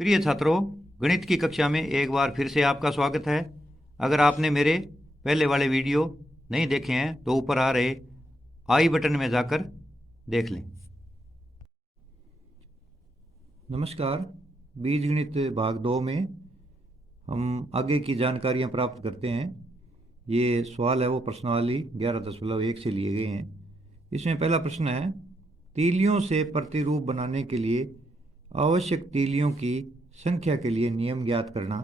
प्रिय छात्रों, गणित की कक्षा में एक बार फिर से आपका स्वागत है। अगर आपने मेरे पहले वाले वीडियो नहीं देखे हैं तो ऊपर आ रहे आई बटन में जाकर देख लें। नमस्कार। बीजगणित भाग 2 में हम आगे की जानकारियां प्राप्त करते हैं। ये सवाल है वो प्रश्नावली 11.1 से लिए गए हैं। इसमें पहला प्रश्न है, तीलियों से प्रतिरूप बनाने के लिए आवश्यक तीलियों की संख्या के लिए नियम ज्ञात करना।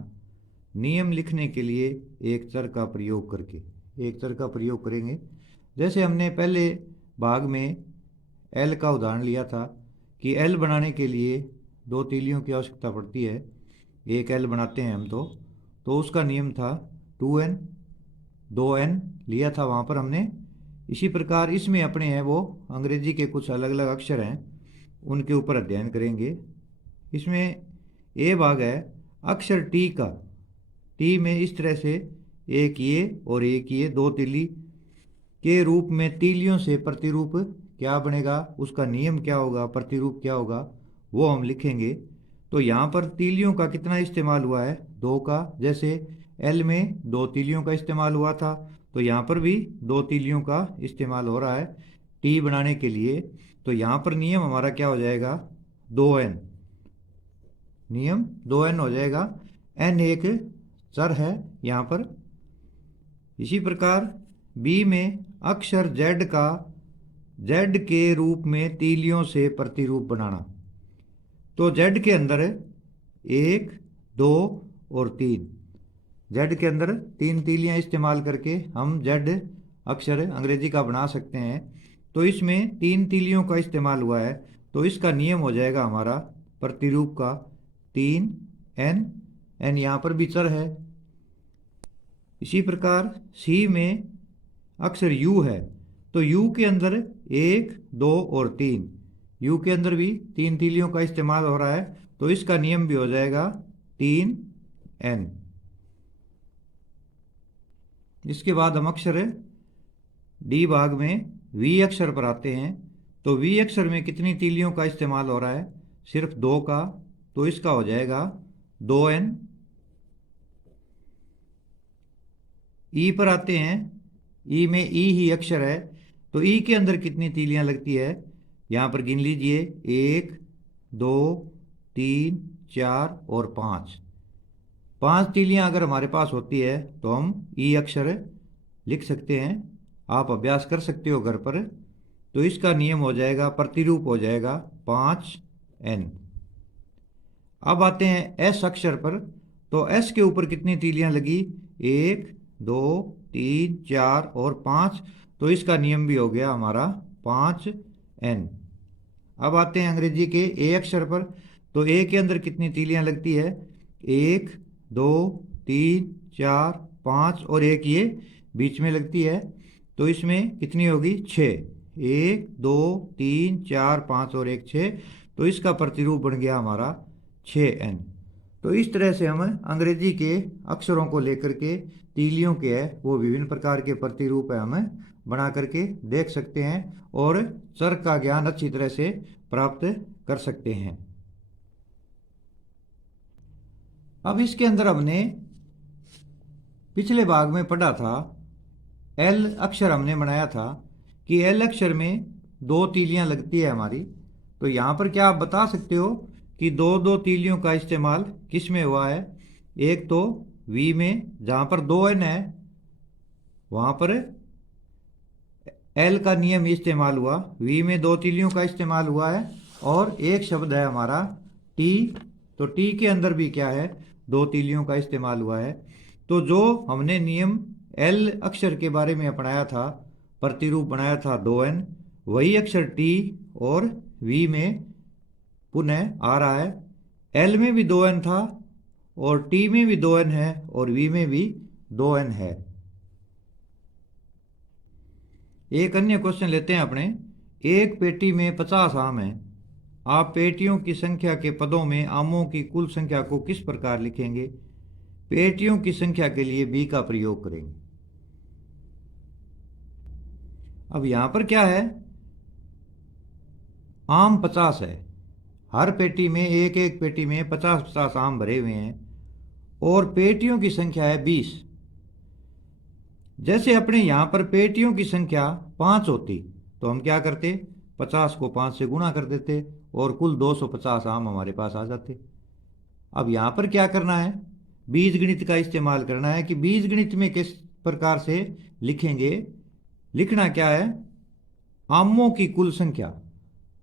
नियम लिखने के लिए एक चर का प्रयोग करके एक चर का प्रयोग करेंगे। जैसे हमने पहले भाग में एल का उदाहरण लिया था कि एल बनाने के लिए दो तीलियों की आवश्यकता पड़ती है। एक एल बनाते हैं हम तो उसका नियम था 2n, 2n लिया था वहाँ पर हमने। इसी प्रकार इसमें अपने हैं वो अंग्रेजी के कुछ अलग अलग अक्षर हैं, उनके ऊपर अध्ययन करेंगे। इसमें ए भाग है अक्षर टी का। टी में इस तरह से एक ये और एक ये दो तीली के रूप में तीलियों से प्रतिरूप क्या बनेगा, उसका नियम क्या होगा, प्रतिरूप क्या होगा, वो हम लिखेंगे। तो यहाँ पर तीलियों का कितना इस्तेमाल हुआ है, दो का। जैसे एल में दो तीलियों का इस्तेमाल हुआ था तो यहाँ पर भी दो तीलियों का इस्तेमाल हो रहा है टी बनाने के लिए। तो यहाँ पर नियम हमारा क्या हो जाएगा, 2n। नियम 2n हो जाएगा। n एक चर है यहाँ पर। इसी प्रकार बी में अक्षर z का z के रूप में तीलियों से प्रतिरूप बनाना। तो z के अंदर एक, दो और तीन, z के अंदर तीन तीलियां इस्तेमाल करके हम z अक्षर अंग्रेजी का बना सकते हैं। तो इसमें तीन तीलियों का इस्तेमाल हुआ है तो इसका नियम हो जाएगा हमारा प्रतिरूप का 3n। n यहाँ पर भी चर है। इसी प्रकार सी में अक्षर u है तो u के अंदर एक, दो और तीन, u के अंदर भी तीन तीलियों का इस्तेमाल हो रहा है तो इसका नियम भी हो जाएगा 3n। इसके बाद हम अक्षर डी भाग में वी अक्षर पर आते हैं। तो वी अक्षर में कितनी तीलियों का इस्तेमाल हो रहा है, सिर्फ दो का। तो इसका हो जाएगा 2n। ई पर आते हैं। ई में ई ही अक्षर है तो ई के अंदर कितनी तीलियां लगती है, यहाँ पर गिन लीजिए, एक, दो, तीन, चार और पाँच। पांच तीलियां अगर हमारे पास होती है तो हम ई अक्षर लिख सकते हैं। आप अभ्यास कर सकते हो घर पर। तो इसका नियम हो जाएगा, प्रतिरूप हो जाएगा 5n। अब आते हैं एस अक्षर पर। तो एस के ऊपर कितनी तीलियां लगी, एक, दो, तीन, चार और पाँच। तो इसका नियम भी हो गया हमारा 5n। अब आते हैं अंग्रेजी के ए अक्षर पर। तो ए के अंदर कितनी तीलियां लगती है, एक, दो, तीन, चार, पाँच और एक ये बीच में लगती है। तो इसमें कितनी होगी, छः। एक, दो, तीन, चार, पाँच और एक, छः। तो इसका प्रतिरूप बन गया हमारा 6n। तो इस तरह से हम अंग्रेजी के अक्षरों को लेकर के तीलियों के है वो विभिन्न प्रकार के प्रतिरूप है हमें बना करके देख सकते हैं और चर का ज्ञान अच्छी तरह से प्राप्त कर सकते हैं। अब इसके अंदर हमने पिछले भाग में पढ़ा था, एल अक्षर हमने बनाया था कि एल अक्षर में दो तीलियां लगती है हमारी। तो यहाँ पर क्या आप बता सकते हो कि दो दो तीलियों का इस्तेमाल किस में हुआ है। एक तो वी में जहाँ पर 2n है वहाँ पर एल का नियम इस्तेमाल हुआ, वी में दो तीलियों का इस्तेमाल हुआ है और एक शब्द है हमारा टी। तो टी के अंदर भी क्या है, दो तीलियों का इस्तेमाल हुआ है। तो जो हमने नियम एल अक्षर के बारे में अपनाया था, प्रतिरूप बनाया था 2n, वही अक्षर टी और वी में पुनः आ रहा है। एल में भी 2n था और टी में भी 2n है और वी में भी 2n है। एक अन्य क्वेश्चन लेते हैं अपने। एक पेटी में 50 आम हैं। आप पेटियों की संख्या के पदों में आमों की कुल संख्या को किस प्रकार लिखेंगे। पेटियों की संख्या के लिए बी का प्रयोग करेंगे। अब यहां पर क्या है, आम 50 है, हर पेटी में एक एक पेटी में 50-50 आम भरे हुए हैं और पेटियों की संख्या है 20। जैसे अपने यहाँ पर पेटियों की संख्या 5 होती तो हम क्या करते, 50 को 5 से गुणा कर देते और कुल 250 आम हमारे पास आ जाते। अब यहाँ पर क्या करना है, बीज गणित का इस्तेमाल करना है कि बीज गणित में किस प्रकार से लिखेंगे। लिखना क्या है, आमों की कुल संख्या,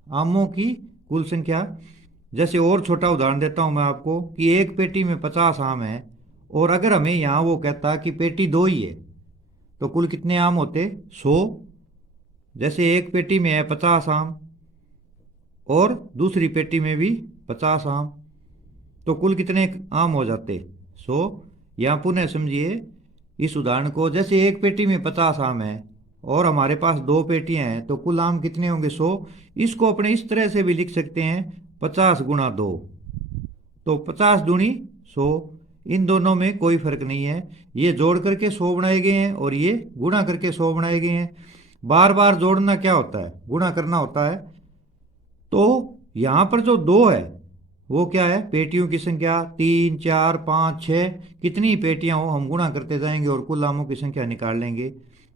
आमों की कुल संख्या। जैसे और छोटा उदाहरण देता हूं मैं आपको कि एक पेटी में 50 आम है और अगर हमें यहाँ वो कहता कि पेटी 2 ही है तो कुल कितने आम होते, 100। जैसे एक पेटी में है 50 आम और दूसरी पेटी में भी 50 आम, तो कुल कितने आम हो जाते, 100। यहाँ पुनः समझिए इस उदाहरण को। जैसे एक पेटी में 50 आम है और हमारे पास 2 पेटियां हैं तो कुल आम कितने होंगे, 100। इसको अपने इस तरह से भी लिख सकते हैं 50 गुणा 2, तो 50 दूनी 100। इन दोनों में कोई फर्क नहीं है, ये जोड़ करके 100 बनाए गए हैं और ये गुणा करके 100 बनाए गए हैं। बार बार जोड़ना क्या होता है, गुणा करना होता है। तो यहां पर जो 2 है वो क्या है, पेटियों की संख्या 3 4 5 6, कितनी पेटियां हो हम गुणा करते जाएंगे और कुल आमों की संख्या निकाल लेंगे।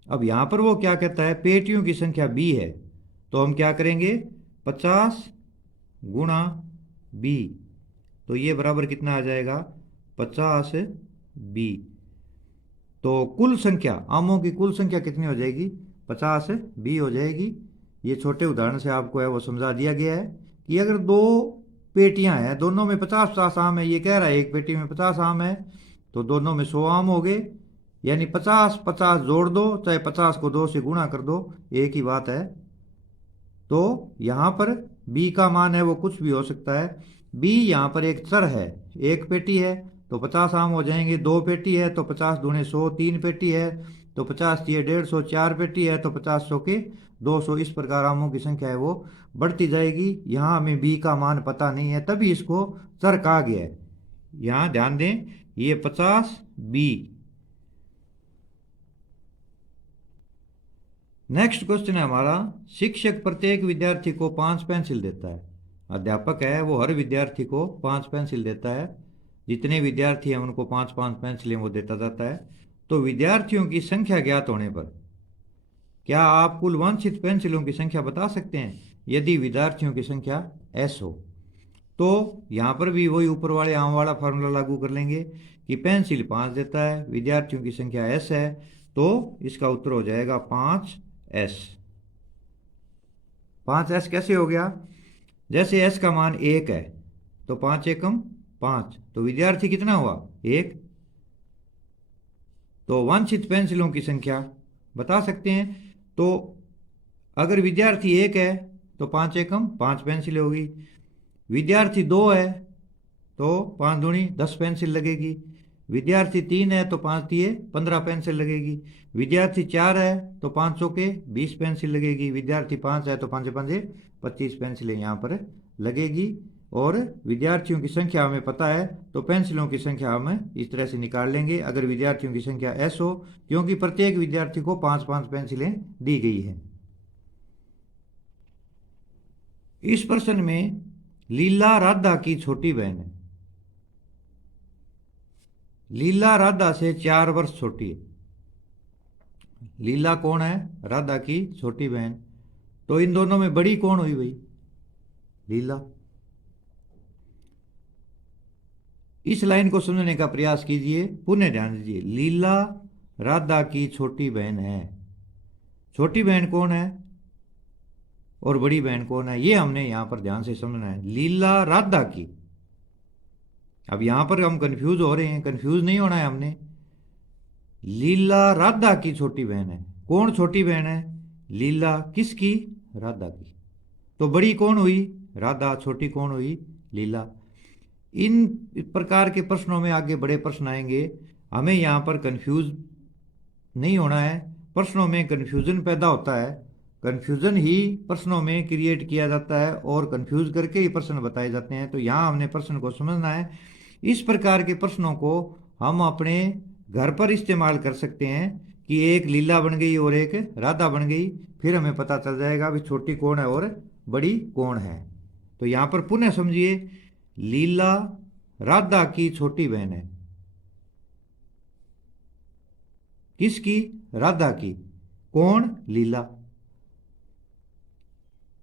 अब यहां पर वो क्या कहता है, पेटियों की संख्या 20 है तो हम क्या करेंगे, 50 गुणा 20, तो ये बराबर कितना आ जाएगा, 50 तो कुल संख्या, आमों की कुल संख्या कितनी हो जाएगी, 50 हो जाएगी। ये छोटे उदाहरण से आपको है वो समझा दिया गया है कि अगर 2 पेटियां हैं, दोनों में 50-50 आम है, ये कह रहा है एक पेटी में 50 आम है तो दोनों में 100 आम हो गए, यानी 50-50 जोड़ दो, चाहे 50 को 2 से गुणा कर दो, एक ही बात है। तो यहां पर b का मान है वो कुछ भी हो सकता है। b यहां पर एक चर है, एक पेटी है तो 50 आम हो जाएंगे, 2 पेटी है तो 50 दूने 100, 3 पेटी है तो 50 दिए 150, 4 पेटी है तो 50 100 के 200। इस प्रकार आमों की संख्या है वो बढ़ती जाएगी। यहाँ हमें b का मान पता नहीं है तभी इसको चर कहा गया है। यहाँ ध्यान दें ये 50b। नेक्स्ट क्वेश्चन है हमारा, शिक्षक प्रत्येक विद्यार्थी को 5 पेंसिल देता है। अध्यापक है वो हर विद्यार्थी को 5 पेंसिल देता है, जितने विद्यार्थी हैं उनको 5-5 पेंसिलें वो देता जाता है। तो विद्यार्थियों की संख्या ज्ञात होने पर क्या आप कुल वांछित पेंसिलों की संख्या बता सकते हैं यदि विद्यार्थियों की संख्या s हो। तो यहाँ पर भी वही ऊपर वाले आम वाला फार्मूला लागू कर लेंगे कि पेंसिल 5 देता है, विद्यार्थियों की संख्या s है, तो इसका उत्तर हो जाएगा 5s। 5s कैसे हो गया, जैसे s का मान 1 है तो 5 एकम 5, तो विद्यार्थी कितना हुआ 1। तो वांछित पेंसिलों की संख्या बता सकते हैं। तो अगर विद्यार्थी 1 है तो 5 एकम 5 पेंसिल होगी, विद्यार्थी 2 है तो 5 दूनी 10 पेंसिल लगेगी, विद्यार्थी 3 है तो 5 दिए 15 पेंसिल लगेगी, विद्यार्थी 4 है तो 5 चौके 20 पेंसिल लगेगी, विद्यार्थी 5 है तो 5 5 25 पेंसिलें यहाँ पर लगेगी। और विद्यार्थियों की संख्या हमें पता है तो पेंसिलों की संख्या हम इस तरह से निकाल लेंगे अगर विद्यार्थियों की संख्या s हो, क्योंकि प्रत्येक विद्यार्थी को 5-5 पेंसिलें दी गई हैं। इस प्रश्न में लीला राधा की छोटी बहन है। लीला राधा से 4 वर्ष छोटी है। लीला कौन है, राधा की छोटी बहन, तो इन दोनों में बड़ी कौन हुई भाई, लीला। इस लाइन को समझने का प्रयास कीजिए, पुनः ध्यान दीजिए, लीला राधा की छोटी बहन है। छोटी बहन कौन है और बड़ी बहन कौन है, ये हमने यहां पर ध्यान से समझना है। लीला राधा की, अब यहां पर हम कंफ्यूज हो रहे हैं, कंफ्यूज नहीं होना है हमने। लीला राधा की छोटी बहन है, कौन छोटी बहन है, लीला, किसकी, राधा की। तो बड़ी कौन हुई, राधा, छोटी कौन हुई, लीला। इन प्रकार के प्रश्नों में आगे बड़े प्रश्न आएंगे, हमें यहाँ पर कंफ्यूज नहीं होना है। प्रश्नों में कंफ्यूजन पैदा होता है, कंफ्यूजन ही प्रश्नों में क्रिएट किया जाता है और कंफ्यूज करके ही प्रश्न बताए जाते हैं। तो यहाँ हमने प्रश्न को समझना है। इस प्रकार के प्रश्नों को हम अपने घर पर इस्तेमाल कर सकते हैं कि एक लीला बन गई और एक राधा बन गई, फिर हमें पता चल जाएगा भी छोटी कौन है और बड़ी कौन है। तो यहां पर पुनः समझिए, लीला राधा की छोटी बहन है। किसकी? राधा की। कौन? लीला।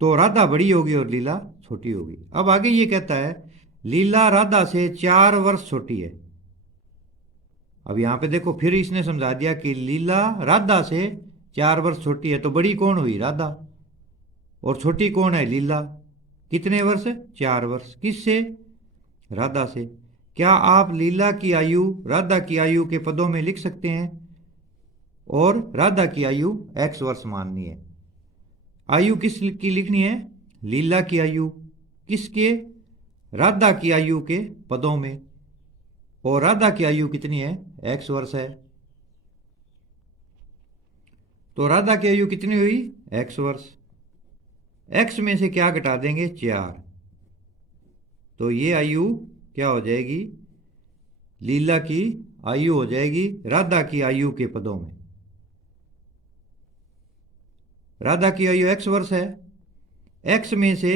तो राधा बड़ी होगी और लीला छोटी होगी। अब आगे ये कहता है लीला राधा से 4 वर्ष छोटी है। अब यहां पे देखो, फिर इसने समझा दिया कि लीला राधा से 4 वर्ष छोटी है, तो बड़ी कौन हुई? राधा। और छोटी कौन है? लीला। कितने वर्ष? 4 वर्ष। किससे? राधा से। क्या आप लीला की आयु राधा की आयु के पदों में लिख सकते हैं? और राधा की आयु x वर्ष माननी है। आयु किस की लिखनी है? लीला की आयु। किसके? राधा की आयु के पदों में। और राधा की आयु कितनी है? x वर्ष है। तो राधा की आयु कितनी हुई? x वर्ष। x में से क्या घटा देंगे? 4। तो ये आयु क्या हो जाएगी? लीला की आयु हो जाएगी राधा की आयु के पदों में। राधा की आयु x वर्ष है। x में से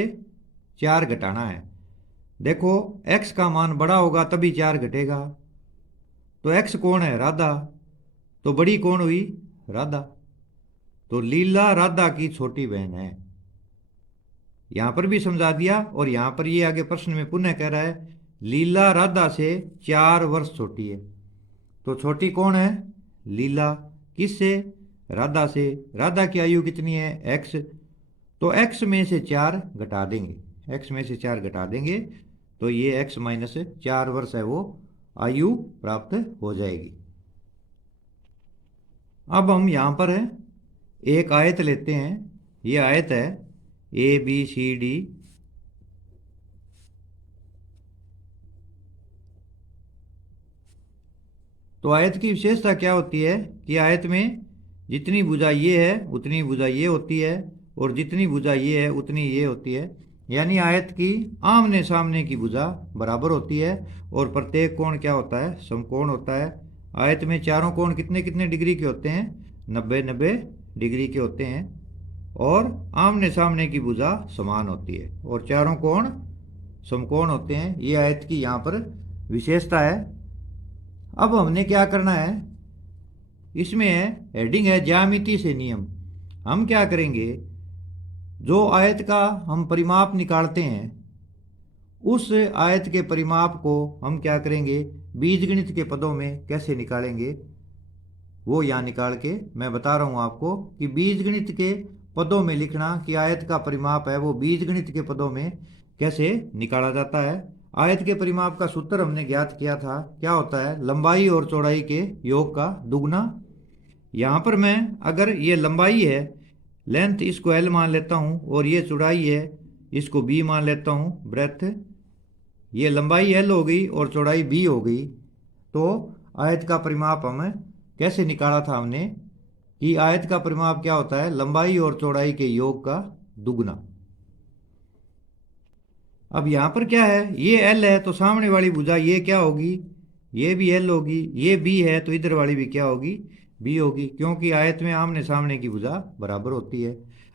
4 घटाना है। देखो, x का मान बड़ा होगा तभी 4 घटेगा। तो x कौन है? राधा। तो बड़ी कौन हुई? राधा। तो लीला राधा की छोटी बहन है। यहां पर भी समझा दिया। और यहां पर ये आगे प्रश्न में पुनः कह रहा है लीला राधा से 4 वर्ष छोटी है। तो छोटी कौन है? लीला। किससे? राधा से। राधा की आयु कितनी है? x। तो x में से 4 घटा देंगे। x में से 4 घटा देंगे तो ये x माइनस 4 वर्ष है, वो आयु प्राप्त हो जाएगी। अब हम यहां पर एक आयत लेते हैं। ये आयत है ABCD। तो आयत की विशेषता क्या होती है कि आयत में जितनी भुजा ये है उतनी भुजा ये होती है, और जितनी भुजा ये है उतनी ये होती है। यानी आयत की आमने सामने की भुजा बराबर होती है, और प्रत्येक कोण क्या होता है? समकोण होता है। आयत में चारों कोण कितने कितने डिग्री के होते हैं? 90-90 डिग्री के होते हैं। और आमने सामने की भुजा समान होती है, और चारों कोण समकोण होते हैं। ये आयत की यहाँ पर विशेषता है। अब हमने क्या करना है, इसमें हेडिंग है ज्यामिति से नियम। हम क्या करेंगे, जो आयत का हम परिमाप निकालते हैं उस आयत के परिमाप को हम क्या करेंगे, बीजगणित के पदों में कैसे निकालेंगे, वो यहाँ निकाल के मैं बता रहा हूँ आपको कि बीजगणित के पदों में लिखना कि आयत का परिमाप है वो बीजगणित के पदों में कैसे निकाला जाता है। आयत के परिमाप का सूत्र हमने ज्ञात किया था, क्या होता है? लंबाई और चौड़ाई के योग का दुगना। यहां पर मैं अगर ये लंबाई है, लेंथ, इसको L मान लेता हूं, और ये चौड़ाई है, इसको B मान लेता हूं, ब्रेथ। ये लंबाई L हो गई और चौड़ाई B हो गई। तो आयत का परिमाप हम कैसे निकाला था हमने कि आयत का परिमाप क्या होता है? लंबाई और चौड़ाई के योग का दुगना। अब यहां पर क्या है, ये L है तो सामने वाली भुजा ये क्या होगी? ये भी L होगी। ये B है तो इधर वाली भी क्या होगी? B होगी, क्योंकि आयत में आमने सामने की भुजा बराबर होती है।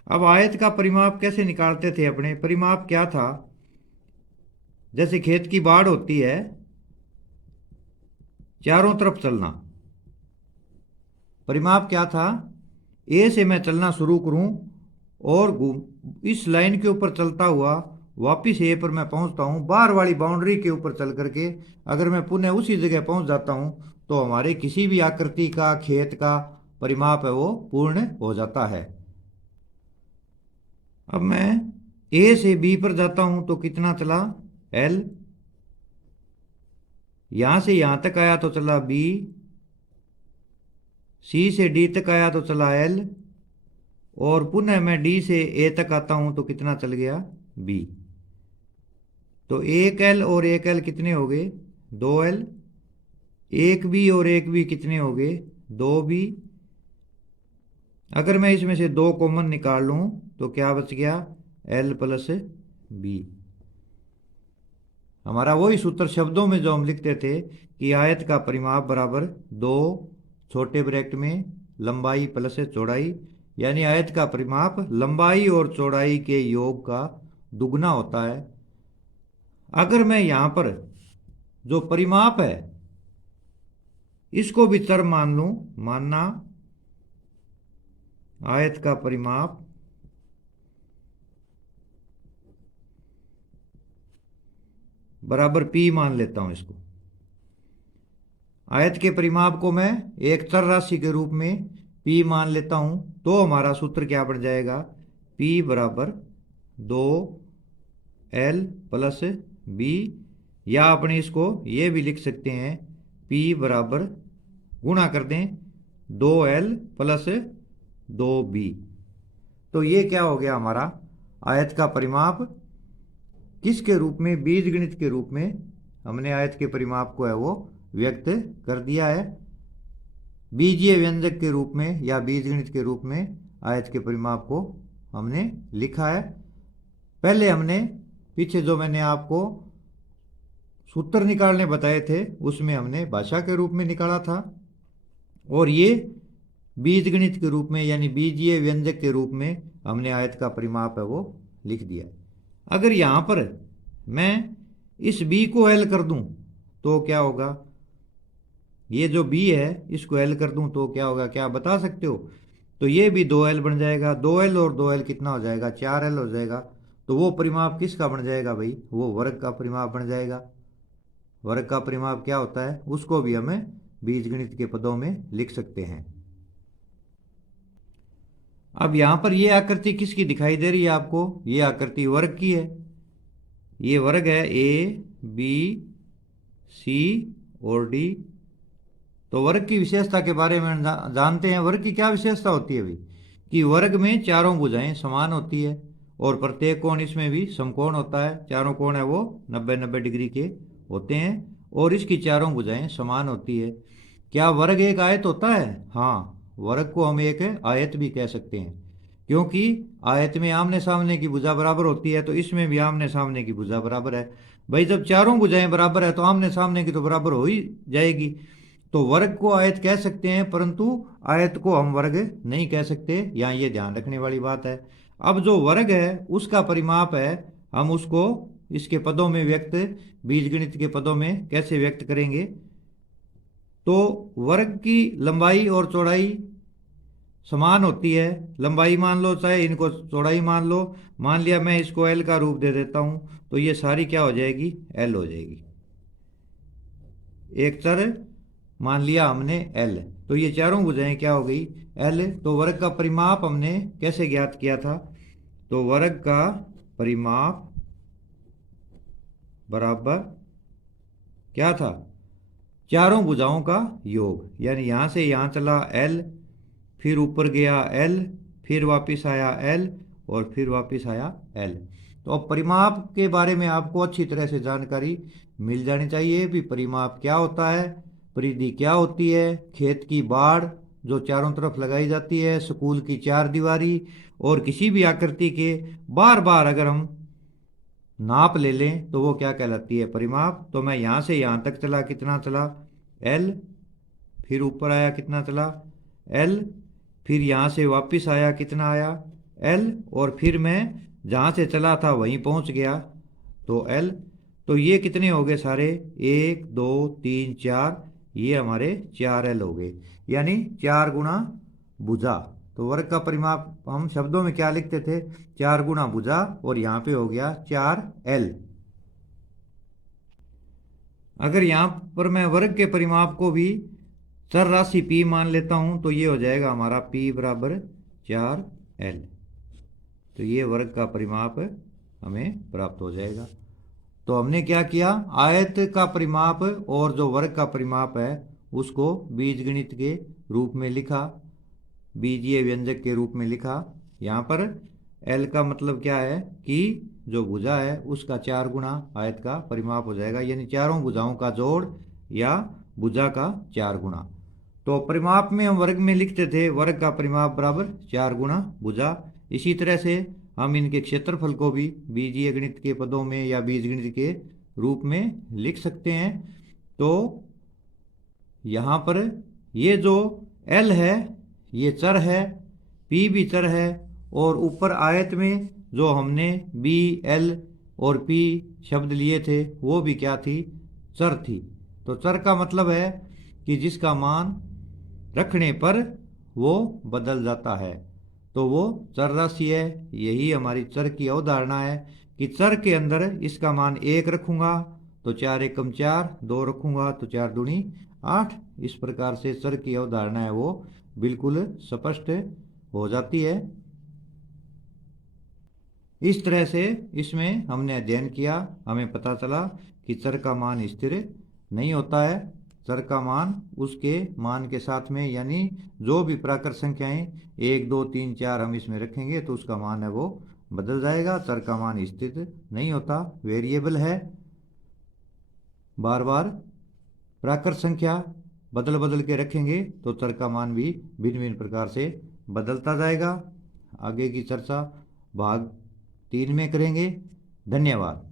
अब आयत का परिमाप कैसे निकालते थे अपने? परिमाप क्या था, जैसे खेत की बाड़ होती है, चारों तरफ चलना। परिमाप क्या था? A से मैं चलना शुरू करूं और इस लाइन के ऊपर चलता हुआ वापिस ए पर मैं पहुंचता हूं, बाहर वाली बाउंड्री के ऊपर चल करके अगर मैं पुनः उसी जगह पहुंच जाता हूं तो हमारे किसी भी आकृति का, खेत का परिमाप है वो पूर्ण हो जाता है। अब मैं ए से बी पर जाता हूं तो कितना चला? L। यहां से यहां तक आया तो चला B। C से D तक आया तो चला L। और पुनः मैं D से A तक आता हूं तो कितना चल गया? B। तो एक L और एक L कितने हो गए? 2L। एक B और एक B कितने हो गए? 2B। अगर मैं इसमें से 2 कॉमन निकाल लूं तो क्या बच गया? L plus B। हमारा वही सूत्र शब्दों में जो हम लिखते थे कि आयत का परिमाप बराबर 2 छोटे ब्रैकेट में लंबाई प्लस चौड़ाई, यानी आयत का परिमाप लंबाई और चौड़ाई के योग का दुगना होता है। अगर मैं यहां पर जो परिमाप है इसको भी चर मान लूं, मानना आयत का परिमाप बराबर P मान लेता हूं इसको। आयत के परिमाप को मैं एक चर राशि के रूप में P मान लेता हूं, तो हमारा सूत्र क्या बन जाएगा, P बराबर 2L प्लस B, या अपने इसको ये भी लिख सकते हैं P बराबर गुणा कर दें 2L प्लस 2B। तो ये क्या हो गया हमारा आयत का परिमाप, किसके रूप में, बीजगणित के रूप में हमने आयत के परिमाप को है वो व्यक्त कर दिया है। बीजीय व्यंजक के रूप में या बीजगणित के रूप में आयत के परिमाप को हमने लिखा है। पहले हमने पीछे जो मैंने आपको सूत्र निकालने बताए थे उसमें हमने भाषा के रूप में निकाला था, और ये बीजगणित के रूप में यानी बीजीय व्यंजक के रूप में हमने आयत का परिमाप है वो लिख दिया। अगर यहां पर मैं इस b को L कर दूं तो क्या होगा, ये जो b है इसको L कर दूं तो क्या होगा, क्या बता सकते हो? तो ये भी 2L बन जाएगा, 2L और 2L कितना हो जाएगा, 4L हो जाएगा। तो वो परिमाप किसका बन जाएगा भाई, वो वर्ग का परिमाप बन जाएगा। वर्ग का परिमाप क्या होता है उसको भी हमें बीजगणित के पदों में लिख सकते हैं। अब यहां पर ये आकृति किसकी दिखाई दे रही है आपको, ये आकृति वर्ग की है। ये वर्ग है ABC और D। तो वर्ग की विशेषता के बारे में जानते हैं। वर्ग की क्या विशेषता होती है भाई, कि वर्ग में चारों भुजाएं समान होती है और प्रत्येक कोण इसमें भी समकोण होता है। चारों कोण है वो 90-90 डिग्री के होते हैं और इसकी चारों भुजाएं समान होती है। क्या वर्ग एक आयत होता है? हाँ, वर्ग को हम एक आयत भी कह सकते हैं, क्योंकि आयत में आमने सामने की भुजा बराबर होती है, तो इसमें भी आमने सामने की भुजा बराबर है। भाई जब चारों भुजाएं बराबर है तो आमने सामने की तो बराबर हो ही जाएगी। तो वर्ग को आयत कह सकते हैं, परंतु आयत को हम वर्ग नहीं कह सकते, यहाँ ये ध्यान रखने वाली बात है। अब जो वर्ग है उसका परिमाप है, हम उसको इसके पदों में व्यक्त, बीजगणित के पदों में कैसे व्यक्त करेंगे। तो वर्ग की लंबाई और चौड़ाई समान होती है, लंबाई मान लो चाहे इनको चौड़ाई मान लो। मान लिया मैं इसको L का रूप दे देता हूं, तो ये सारी क्या हो जाएगी, L हो जाएगी। एक चर मान लिया हमने L, तो ये चारों भुजाएं क्या हो गई, L। तो वर्ग का परिमाप हमने कैसे ज्ञात किया था, तो वर्ग का परिमाप बराबर क्या था, चारों भुजाओं का योग। यानी यहां से यहां चला L, फिर ऊपर गया L, फिर वापस आया L और फिर वापस आया L। तो अब परिमाप के बारे में आपको अच्छी तरह से जानकारी मिल जानी चाहिए भी परिमाप क्या होता है, परिधि क्या होती है, खेत की बाड़ जो चारों तरफ लगाई जाती है, स्कूल की चार दीवारी और किसी भी आकृति के बार बार अगर हम नाप ले लें तो वो क्या कहलाती है, परिमाप। तो मैं यहां से यहां तक चला, कितना चला L, फिर ऊपर आया कितना चला L, फिर यहां से वापस आया कितना आया L, और फिर मैं जहां से चला था वहीं पहुंच गया तो L। तो ये कितने हो गए सारे, 1 2 3 4, ये हमारे 4L हो गए, यानी 4 गुणा भुजा। तो वर्ग का परिमाप हम शब्दों में क्या लिखते थे, 4 गुणा भुजा, और यहां पे हो गया 4L। अगर यहां पर मैं वर्ग के परिमाप को भी चर राशि P मान लेता हूं तो ये हो जाएगा हमारा P बराबर 4L। तो ये वर्ग का परिमाप हमें प्राप्त हो जाएगा। तो हमने क्या किया, आयत का परिमाप और जो वर्ग का परिमाप है उसको बीजगणित के रूप में लिखा, बीजीय व्यंजक के रूप में लिखा। यहाँ पर L का मतलब क्या है कि जो भुजा है उसका 4 गुणा आयत का परिमाप हो जाएगा, यानी चारों भुजाओं का जोड़ या भुजा का 4 गुणा। तो परिमाप में हम वर्ग में लिखते थे वर्ग का परिमाप बराबर 4 गुणा भुजा। इसी तरह से हम इनके क्षेत्रफल को भी बीजीय गणित के पदों में या बीजगणित के रूप में लिख सकते हैं। तो यहाँ पर ये जो L है ये चर है, P भी चर है, और ऊपर आयत में जो हमने B L और पी शब्द लिए थे वो भी क्या थी, चर थी। तो चर का मतलब है कि जिसका मान रखने पर वो बदल जाता है, तो वो चर राशि है। यही हमारी चर की अवधारणा है कि चर के अंदर इसका मान 1 रखूंगा तो 4 एकम 4, 2 रखूंगा तो 4 दूनी 8। इस प्रकार से चर की अवधारणा है वो बिल्कुल स्पष्ट हो जाती है। इस तरह से इसमें हमने अध्ययन किया, हमें पता चला कि चर का मान स्थिर नहीं होता है। चर का मान उसके मान के साथ में, यानी जो भी प्राकृत संख्याएं 1 2 3 4 हम इसमें रखेंगे तो उसका मान है वो बदल जाएगा। चर का मान स्थिर नहीं होता, वेरिएबल है। बार बार प्राकृत संख्या बदल बदल के रखेंगे तो चर का मान भी भिन्न भिन्न प्रकार से बदलता जाएगा। आगे की चर्चा भाग 3 में करेंगे। धन्यवाद।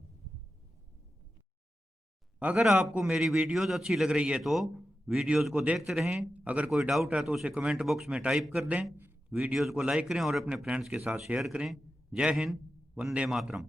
अगर आपको मेरी वीडियोस अच्छी लग रही है तो वीडियोस को देखते रहें। अगर कोई डाउट है तो उसे कमेंट बॉक्स में टाइप कर दें। वीडियोस को लाइक करें और अपने फ्रेंड्स के साथ शेयर करें। जय हिंद, वंदे मातरम।